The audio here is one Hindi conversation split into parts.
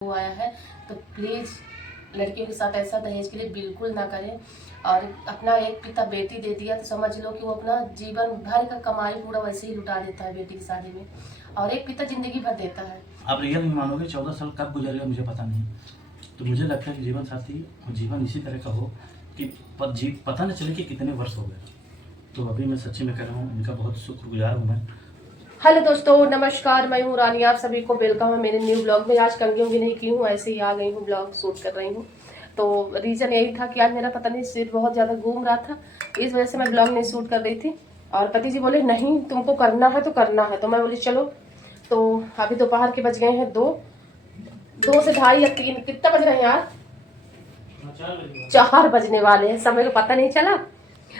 वो आया है तो प्लीज़ लड़कियों के साथ ऐसा दहेज के लिए बिल्कुल ना करें। और अपना एक पिता बेटी दे दिया तो समझ लो कि वो अपना जीवन भर का कमाई पूरा वैसे ही लुटा देता है बेटी की शादी में, और एक पिता जिंदगी भर देता है। आप रियल नहीं मानोगे, 14 साल कब गुजरेगा मुझे पता नहीं। तो मुझे लगता है कि जीवन साथी और जीवन इसी तरह का हो कि पता न चले कि कितने वर्ष हो गए। तो अभी मैं सच्ची में कह रहा हूँ, इनका बहुत शुक्रगुजार हूँ मैं। हेलो दोस्तों, नमस्कार। मैं हूँ रानी, आप सभी को वेलकम है मेरे न्यू ब्लॉग में। आज कंघी उंगी नहीं की हूँ, ऐसे ही आ गई हूँ, ब्लॉग शूट कर रही हूँ। तो रीज़न यही था कि आज मेरा पता नहीं सिर बहुत ज़्यादा घूम रहा था, इस वजह से मैं ब्लॉग नहीं शूट कर रही थी। और पति जी बोले नहीं तुमको करना है तो करना है, तो मैं बोली चलो। तो अभी दोपहर के बज गए हैं 2 से 2:30 या 3, कितना बज रहे हैं यार? 4 बजने वाले हैं, समय को पता नहीं चला।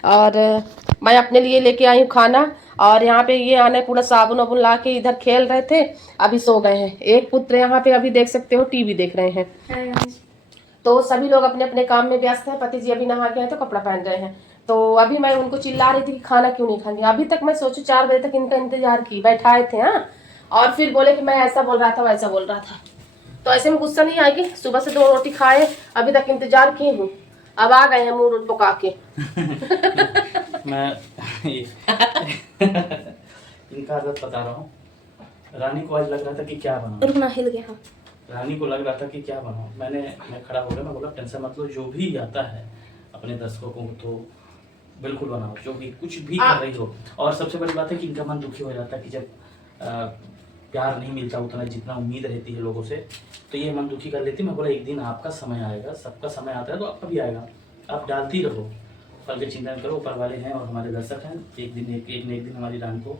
और मैं अपने लिए लेके आई हूँ खाना, और यहाँ पे ये आने पूरा साबुन वाबुन ला के इधर खेल रहे थे, अभी सो गए हैं। एक पुत्र यहाँ पे अभी देख सकते हो टीवी देख रहे हैं। तो सभी लोग अपने अपने काम में व्यस्त हैं। पति जी अभी नहा के हैं तो कपड़ा पहन रहे हैं। तो अभी मैं उनको चिल्ला रही थी कि खाना क्यों नहीं खाएंगे। अभी तक मैं सोचू 4 बजे तक इनका इंतजार की, बैठाए थे। हाँ, और फिर बोले कि मैं ऐसा बोल रहा था वैसा बोल रहा था। तो ऐसे में गुस्सा नहीं आएगी? सुबह से 2 रोटी खाए, अभी तक इंतजार की हूँ, अब आ गए हैं मुंह पका के। मैं इनका आदत बता रहा हूँ। रानी को आज लग रहा था कि क्या बनाऊं, रुकना, हिल गया। रानी को लग रहा था कि क्या बनाऊं। मैं खड़ा हो गया, मैं बोला टेंशन मत लो, जो भी आता है अपने दर्शकों को तो बिल्कुल बनाओ, जो भी कुछ भी कर रही हो। और सबसे बड़ी बात है कि इनका मन दुखी हो जाता है कि जब प्यार नहीं मिलता उतना जितना उम्मीद रहती है लोगों से, तो ये मन दुखी कर लेती। मैं बोला एक दिन आपका समय आएगा, सबका समय आता है तो आपका भी आएगा, आप डालती रहो, फल की चिंता करो, ऊपर वाले हैं और हमारे दर्शक हैं। एक न एक दिन हमारी रानी को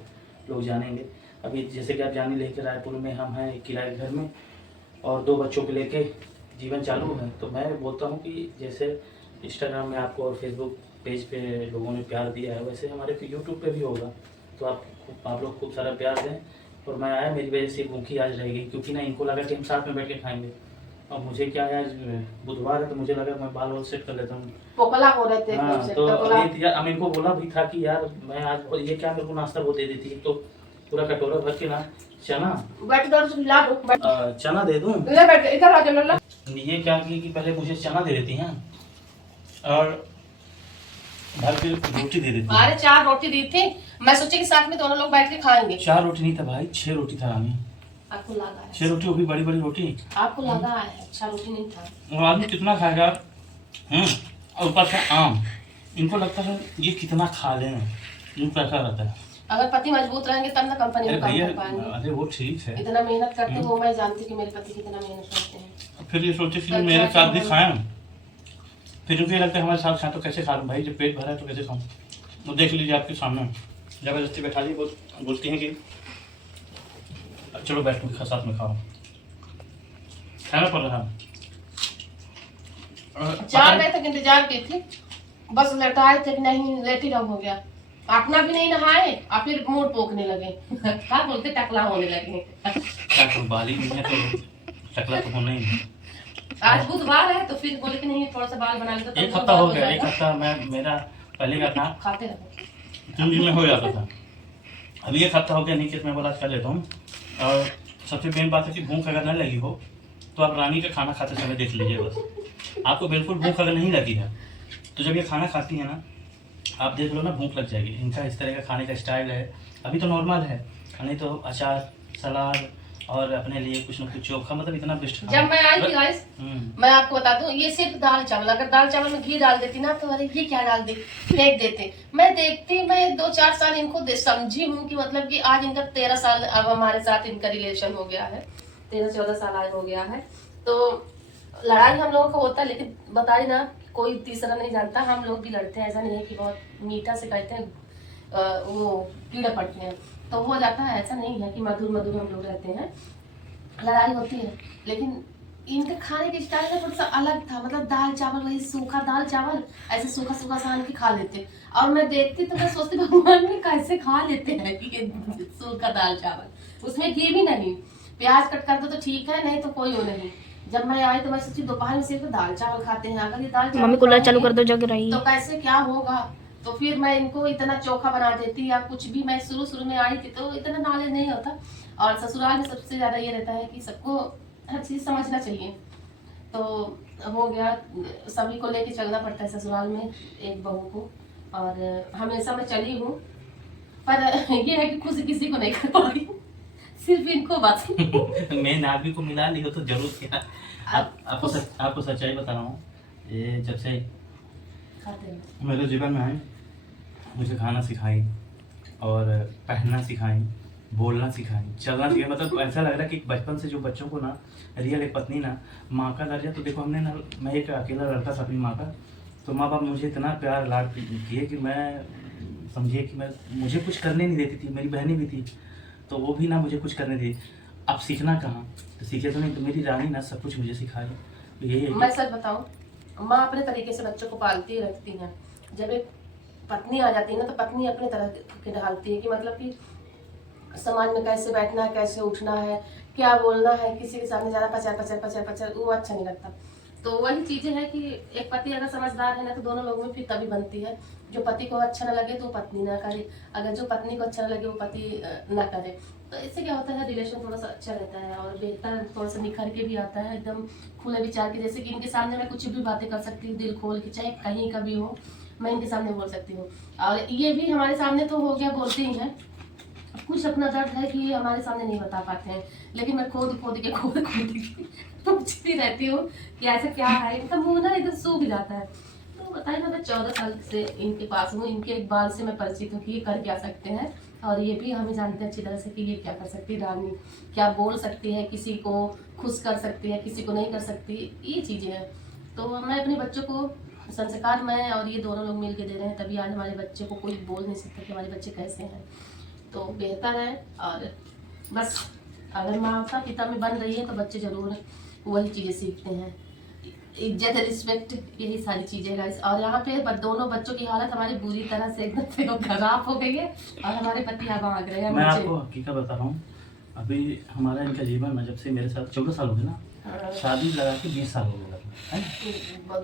लोग जानेंगे। अभी जैसे कि आप जाने लेके रायपुर में हम हैं एक किराए घर में, और 2 बच्चों को लेके जीवन चालू है। तो मैं बोलता हूँ कि जैसे इंस्टाग्राम में आपको और फेसबुक पेज पे लोगों ने प्यार दिया है, वैसे हमारे यूट्यूब पे भी होगा। तो आप लोग खूब सारा प्यार दें। और मैं आया, मेरी वजह से भूखी आज रहेगी, क्योंकि ना इनको लगा कि हम साथ में बैठ के खाएंगे। और मुझे क्या है, आज बुधवार है तो मुझे लगा मैं बाल वाल सेट कर लेता हूँ। पोकला हो रहे थे। हाँ, तो अब इनको बोला भी था कि यार मैं आज ये क्या मेरे को नाश्ता वो दे देती है, तो पूरा कटोरा भर के ना चना चना दे दूं। इधर आ जाओ। ये क्या कि पहले मुझे चना दे देती हैं और भर के रोटी दे देती है। अरे 4 रोटी दी थी, मैं सोची कि साथ में दोनों लोग बैठ के खाएंगे। 4 रोटी नहीं था भाई, 6 रोटी था रानी। आपको लगा है 6 रोटी, वो भी बड़ी बड़ी रोटी। आपको लगा है 6 रोटी नहीं था। और आदमी कितना खाएगा। और ऊपर से आम, इनको लगता है ये कितना खा लें, इनको ऐसा रहता है। अगर पति मजबूत रहेंगे तब ना कंपनी में काम कर पाएंगे। अरे वो ठीक है, इतना मेहनत करते हो, मैं जानती कि मेरे पति कितना मेहनत करते हैं। फिर ये सोचे कि मेरे साथ भी खाएं, फिर उनको लगता है हमारे साथ खाएं तो कैसे खा लूँ भाई, जब पेट भरा है तो कैसे खाऊँ। तो देख लीजिए आपके सामने जबरदस्ती बैठा ली, बोलती हैं कि चलो बैठ के साथ में खाओ, खाना पड़ रहा है। 4 बजे तक इंतजार की थी, बस लेटाए थे कि नहीं लेट ही हो गया। अपना भी नहीं नहाए और फिर मूड पोकने लगे। क्या बोलते, टकला होने लगे। क्या तो बाल ही नहीं है तो टकला तो होना ही है। आज बुधवार है तो फिर बोले कि नहीं थोड़ा सा बाल बना लेते। 1 हफ्ता हो गया, 1 हफ्ता मेरा पहले का था, खाते रहो 3 दिन में हो जाता था। अभी 1 हफ्ता हो गया नहीं कि मैं बोला कर लेता हूँ। और सबसे मेन बात है कि भूख अगर नहीं लगी हो तो आप रानी का खाना खाते समय देख लीजिए। बस आपको बिल्कुल भूख अगर नहीं लगी है तो जब ये खाना खाती है ना, आप देख लो ना, भूख लग जाएगी। इनका इस तरह का खाने का स्टाइल है। अभी तो नॉर्मल है, नहीं तो अचार, सलाद और अपने लिए कुछ ना कुछ चोखा, मतलब इतना बेस्ट। जब मैं आई थी गाइस, मैं आपको बता दूं, ये सिर्फ दाल चावल, अगर दाल चावल में घी डाल देती ना तो अरे ये क्या डाल दी, फेंक देते। मैं देखती, मैं 2-4 साल इनको समझी हूँ कि मतलब कि आज इनका 13 साल अब हमारे साथ इनका रिलेशन हो गया है, 13-14 साल आज हो गया है। तो लड़ाई हम लोगों का होता है, लेकिन बताई ना कोई तीसरा नहीं जानता, हम लोग भी लड़ते हैं। ऐसा नहीं है कि बहुत मीठा से कहते हैं वो कीड़े पड़ते हैं तो हो जाता है, ऐसा नहीं है कि मधुर मधुर हम लोग रहते हैं। लड़ाई होती है, लेकिन इनके खाने के स्टाइल में थोड़ा सा अलग था। मतलब दाल चावल, वही सूखा दाल चावल ऐसे सूखा सूखा सान के खा लेते। और मैं देखती तो मैं सोचती भगवान में कैसे खा लेते हैं कि ये सूखा दाल चावल, उसमें घी भी नहीं, प्याज कट कर दो तो ठीक है, नहीं तो कोई वो नहीं। जब मैं आई तो मैं सोची दोपहर में सिर्फ दाल चावल खाते हैं, अगर ये दाल चावल मम्मी कूलर चालू कर दो, जग रही तो कैसे क्या होगा। तो फिर मैं इनको इतना चोखा बना देती या कुछ भी। मैं शुरू में आई थी तो इतना नॉलेज नहीं होता। और ससुराल में सबसे ज्यादा ये रहता है कि सबको हर चीज समझना चाहिए। तो हो गया, सभी को लेके चलना पड़ता है ससुराल में एक बहू को, और हमेशा मैं चली हूँ, पर ये है कि खुद किसी को नहीं कर पाई, सिर्फ इनको बस। मैं नाभी को मिला ली हो तो जरूर किया। आपको सच्चाई बता रहा हूँ, ये जब से मेरे जीवन में आई, मुझे खाना सिखाई और पहनना सिखाई, बोलना सिखाई, चलना सिखाई। मतलब ऐसा लग रहा है कि बचपन से जो बच्चों को ना रियल एक पत्नी ना माँ का दर्जा, तो देखो हमने ना, मैं एक अकेला लड़का था अपनी माँ का, तो माँ बाप मुझे इतना प्यार लाड किए कि मैं समझिए कि मुझे कुछ करने नहीं देती थी। मेरी बहनें भी थी तो वो भी ना मुझे कुछ करने दी। अब सीखना कहाँ, तो सीखे तो नहीं, तो मेरी रानी ना सब कुछ मुझे सिखाई। तो यही है। मैं सच बताऊं, माँ अपने तरीके से बच्चों को पालती रखती है। जब एक पत्नी आ जाती है ना, तो पत्नी अपने तरह के ढालती है कि मतलब कि समाज में कैसे बैठना है, कैसे उठना है, क्या बोलना है, किसी के सामने ज्यादा पचर पचर पचर पचर वो अच्छा नहीं लगता। तो वही चीजें है कि एक पति अगर समझदार है ना, तो दोनों लोगों में फिर तभी बनती है। जो पति को अच्छा ना लगे तो वो पत्नी ना करे, अगर जो पत्नी को अच्छा ना लगे वो पति ना करे। तो इससे क्या होता है, रिलेशन थोड़ा सा अच्छा रहता है और बेहतर थोड़ा सा निखर के भी आता है, एकदम खुले विचार के। जैसे कि इनके सामने मैं कुछ भी बातें कर सकती हूँ दिल खोल के, चाहे कहीं का भी हो, मैं इनके सामने बोल सकती हूँ। और ये भी हमारे सामने तो हो गया बोलते ही हैं, कुछ अपना दर्द है कि हमारे सामने नहीं बता पाते हैं, लेकिन मैं खोद खोद के पूछती रहती हूँ कि ऐसा क्या है। इनका मुंह ना एकदम सूख जाता है। तो बताइए, मैं 14 साल से इनके पास हूँ, इनके एक बाल से मैं परिचित हूँ कि ये कर क्या सकते हैं, और ये भी हमें जानते हैं अच्छी तरह से कि ये क्या कर सकती है। रानी क्या बोल सकती है, किसी को खुश कर सकती है, किसी को नहीं कर सकती, ये चीजें हैं। तो मैं अपने बच्चों को संस्कार मैं और ये दोनों लोग मिलकर दे रहे हैं, तभी आज हमारे बच्चे को कोई बोल नहीं सकता कि हमारे बच्चे कैसे हैं। तो बेहतर है, और बस अगर माता पिता में बन रही है तो बच्चे जरूर वही चीजें सीखते हैं, इज्जत, रिस्पेक्ट, यही सारी चीजें गाइस। और यहाँ पे दोनों बच्चों की हालत हमारी बुरी तरह से एकदम से खराब हो गई है, और हमारे पति यहाँ भाग रहे हैं। मैं आपको हकीकत बता रहा हूँ, अभी हमारा इनका जीवन में जब से मेरे साथ 14 साल हो गए ना, शादी लगा के 20 साल हो गए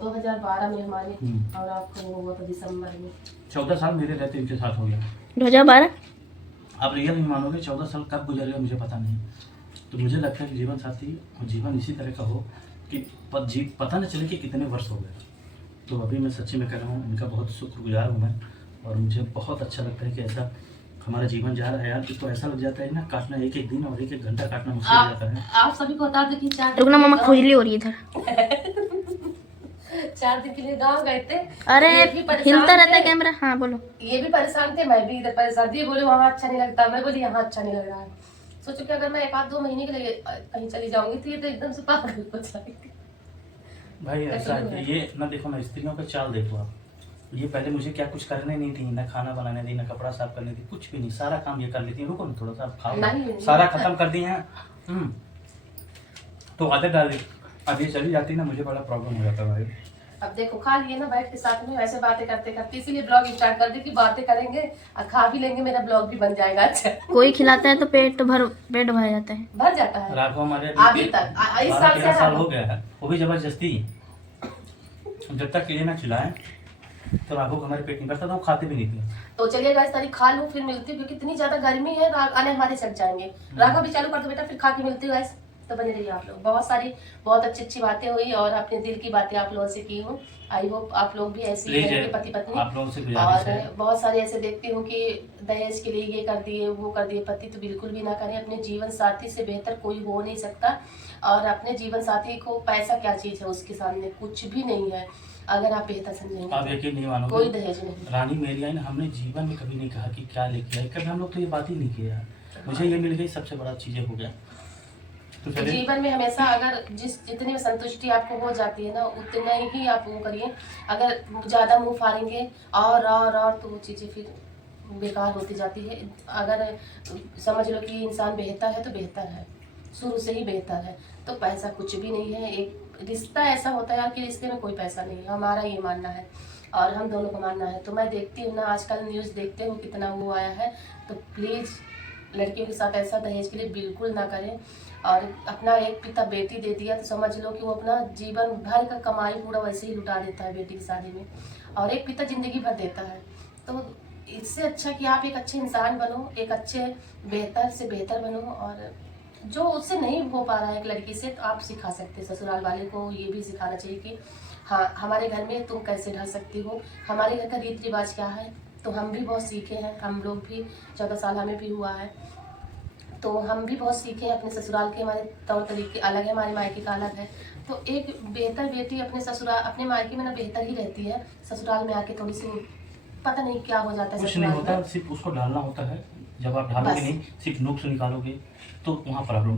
2012 में हमारे, और आपको हुआ था दिसंबर में। 14 साल मेरे रहते इनके साथ हो गया। 2012 आप रियल नहीं मानोगे, 14 साल कब गुजर गया मुझे पता नहीं। तो मुझे लगता है कि जीवन साथी और जीवन इसी तरह का हो कि पता न चले कि कितने वर्ष हो गए। तो अभी मैं सच्ची में कह रहा हूँ, इनका बहुत शुक्रगुजार हूँ मैं, और मुझे बहुत अच्छा लगता है कि ऐसा हमारा जीवन जा रहा है यार। तो ऐसा लग जाता है ना, काटना एक एक दिन और एक एक घंटा काटना मुश्किल हो जाता है। आप सभी को बता दें कि 4 रुकना, मामा खुजली हो रही है इधर। 4 दिन के लिए गाँव गए थे। अरे हिलता रहता है कैमरा। हाँ बोलो। ये भी परेशान थे, मैं भी इधर परेशान थी। बोले वहाँ अच्छा नहीं लगता, मैं बोली यहाँ अच्छा नहीं लग रहा है। सोचो कि अगर मैं 1-2 महीने के लिए कहीं चली जाऊंगी तो ये तो एकदम से पागल हो जाएगी। भाई ऐसा है ये ना, देखो ना स्त्रियों का चाल देखो आप। ये पहले मुझे क्या कुछ करने नहीं थी, ना खाना बनाने दी, ना कपड़ा साफ करने दी, कुछ भी नहीं, सारा काम ये कर लेती है। रुको ना थोड़ा सा, खाओ, सारा खत्म कर दिए हैं। तो आदत डाल दी, अब ये चली जाती ना, मुझे बड़ा प्रॉब्लम हो जाता भाई। अब देखो खा लिए ना बैठ के साथ में, वैसे बातें करते करते, इसीलिए ब्लॉग स्टार्ट कर दी कि बातें करेंगे और खा भी लेंगे, मेरा ब्लॉग भी बन जाएगा। अच्छा, कोई खिलाता है तो पेट भर जाता है, भर जाता है। राघव हमारे अभी तक 12-13 साल हो गया है, वो भी जबरदस्ती। जब तक ये ना खिलाएं तो राघव को हमारे पेट नहीं भरता था, वो खाते भी नहीं थे। तो चलिए गाइस, तारीख खा लूं फिर मिलती हूँ, क्योंकि इतनी ज्यादा गर्मी है, आने हमारे चढ़ जाएंगे। राघव भी चालू कर दो बेटा, फिर खा के मिलती हूँ गाइस। तो बने रहिए आप लोग। बहुत अच्छी बातें हुई और अपने दिल की बातें आप लोगों से की हूँ। आई होप आप लोग भी ऐसी रहेंगे पति पत्नी। आप लोगों से गुजारिश है। और बहुत सारे ऐसे देखती हूँ कि दहेज के लिए ये कर दिए वो कर दिए। पति तो बिल्कुल भी ना करें, अपने जीवन साथी से बेहतर कोई हो नहीं सकता। और अपने जीवन साथी को पैसा क्या चीज है, उसके सामने कुछ भी नहीं है, अगर आप बेहतर समझेंगे। आप यकीन नहीं मानोगे, कोई दहेज नहीं। रानी मेरी आई ना, हमने जीवन में कभी नहीं कहा कि क्या लेके आई, कभी हम लोग तो ये बात ही नहीं किया। मुझे ये मिल गई, सबसे बड़ा चीजें हो गया। तो जीवन में हमेशा अगर जितनी में संतुष्टि आपको हो जाती है ना, उतना ही आप वो करिए। अगर ज्यादा मुंह फाड़ेंगे और तो वो चीजें फिर बेकार होती जाती है। अगर समझ लो कि इंसान बेहतर है तो बेहतर है, शुरू से ही बेहतर है। तो पैसा कुछ भी नहीं है। एक रिश्ता ऐसा होता है यार कि रिश्ते में कोई पैसा नहीं है, हमारा ये मानना है और हम दोनों को मानना है। तो मैं देखती हूँ ना, आजकल न्यूज़ देखते हो कितना वो आया है। तो प्लीज़ लड़कियों के साथ ऐसा दहेज के लिए बिल्कुल ना करें। और अपना एक पिता बेटी दे दिया तो समझ लो कि वो अपना जीवन भर का कमाई पूरा वैसे ही लुटा देता है बेटी की शादी में, और एक पिता जिंदगी भर देता है। तो इससे अच्छा कि आप एक अच्छे इंसान बनो, एक अच्छे बेहतर से बेहतर बनो और जो उससे नहीं हो पा रहा है एक लड़की से, तो आप सिखा सकते हैं। ससुराल वाले को ये भी सिखाना चाहिए कि हाँ, हमारे घर में तुम कैसे ढल सकती हो, हमारे घर का रीति रिवाज क्या है। तो हम भी बहुत सीखे हैं, हम लोग भी 14 साल हमें भी हुआ है, तो हम भी बहुत सीखे हैं। अपने ससुराल के हमारे तौर तरीके अलग है, हमारे मायके का अलग है। तो एक बेहतर बेटी अपने ससुराल अपने मायके में ना बेहतर ही रहती है, ससुराल में आके थोड़ी सी पता नहीं क्या हो जाता है कुछ नहीं ससुराल होता, में। सिर्फ उसको डालना होता है। जब आप ढालोगे बस। नहीं, सिर्फ नुक्स निकालोगे तो वहाँ प्रॉब्लम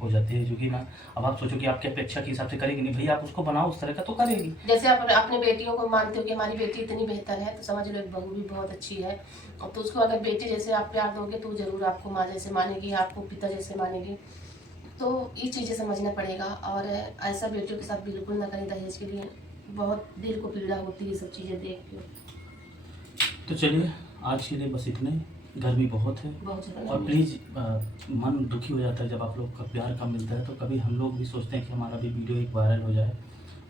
हो जाती है। जो कि ना, अब आप सोचो कि आपकी अपेक्षा के हिसाब से करेगी नहीं, भैया आप उसको बनाओ उस तरह का तो करेगी। जैसे आप अपने बेटियों को मानते हो कि हमारी बेटी इतनी बेहतर है, तो समझ लो एक बहू भी बहुत अच्छी है। और तो उसको अगर बेटी जैसे आप प्यार दोगे तो जरूर आपको माँ जैसे मानेगी, आपको पिता जैसे मानेगी। तो ये चीज़ें समझना पड़ेगा, और ऐसा बेटियों के साथ बिल्कुल ना करें। दहेज के लिए बहुत दिल को पीड़ा होती है ये सब चीज़ें देख के। तो चलिए, आज के लिए बस इतने। गर्मी बहुत है, बहुत ज़्यादा और प्लीज़ मन दुखी हो जाता है जब आप लोग का प्यार कम मिलता है। तो कभी हम लोग भी सोचते हैं कि हमारा भी वीडियो एक वायरल हो जाए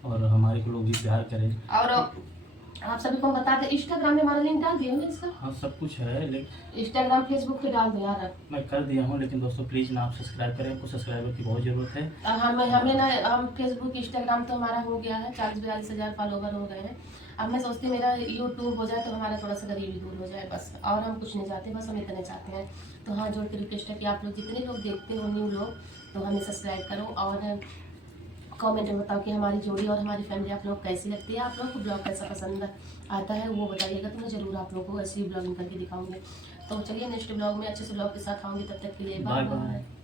और हमारे को लोग भी प्यार करें। और आप सभी को बता दें, इंस्टाग्राम में हमारा लिंक डाल दिया ना इसका। हाँ, सब कुछ है, लेकिन इंस्टाग्राम फेसबुक पे डाल दो यार आप। मैं कर दिया हूँ, लेकिन दोस्तों प्लीज़ ना आप सब्सक्राइब करें, आपको सब्सक्राइबर की बहुत ज़रूरत है। हमें ना, हम फेसबुक इंस्टाग्राम तो हमारा हो गया है, 40-42 हज़ार फॉलोवर हो गए हैं। अब मैं सोचती हूँ मेरा यूट्यूब हो जाए तो हमारा थोड़ा सा गरीबी दूर हो जाए बस, और हम कुछ नहीं चाहते, बस हम इतने चाहते हैं। तो हाँ, जोड़ के रिक्वेस्ट है कि आप लोग जितने लोग देखते हो न्यू लोग, तो हमें सब्सक्राइब करो और कमेंट में बताओ कि हमारी जोड़ी और हमारी फैमिली आप लोग कैसी लगती है, आप लोग को ब्लॉग कैसा पसंद आता है वो बताइएगा, तो मैं ज़रूर आप लोगों को ऐसी ब्लॉगिंग करके दिखाऊंगी। तो चलिए, नेक्स्ट ब्लॉग में अच्छे से ब्लॉग के साथ आऊँगी, तब तक के लिए बाय बाय बाय। बाय।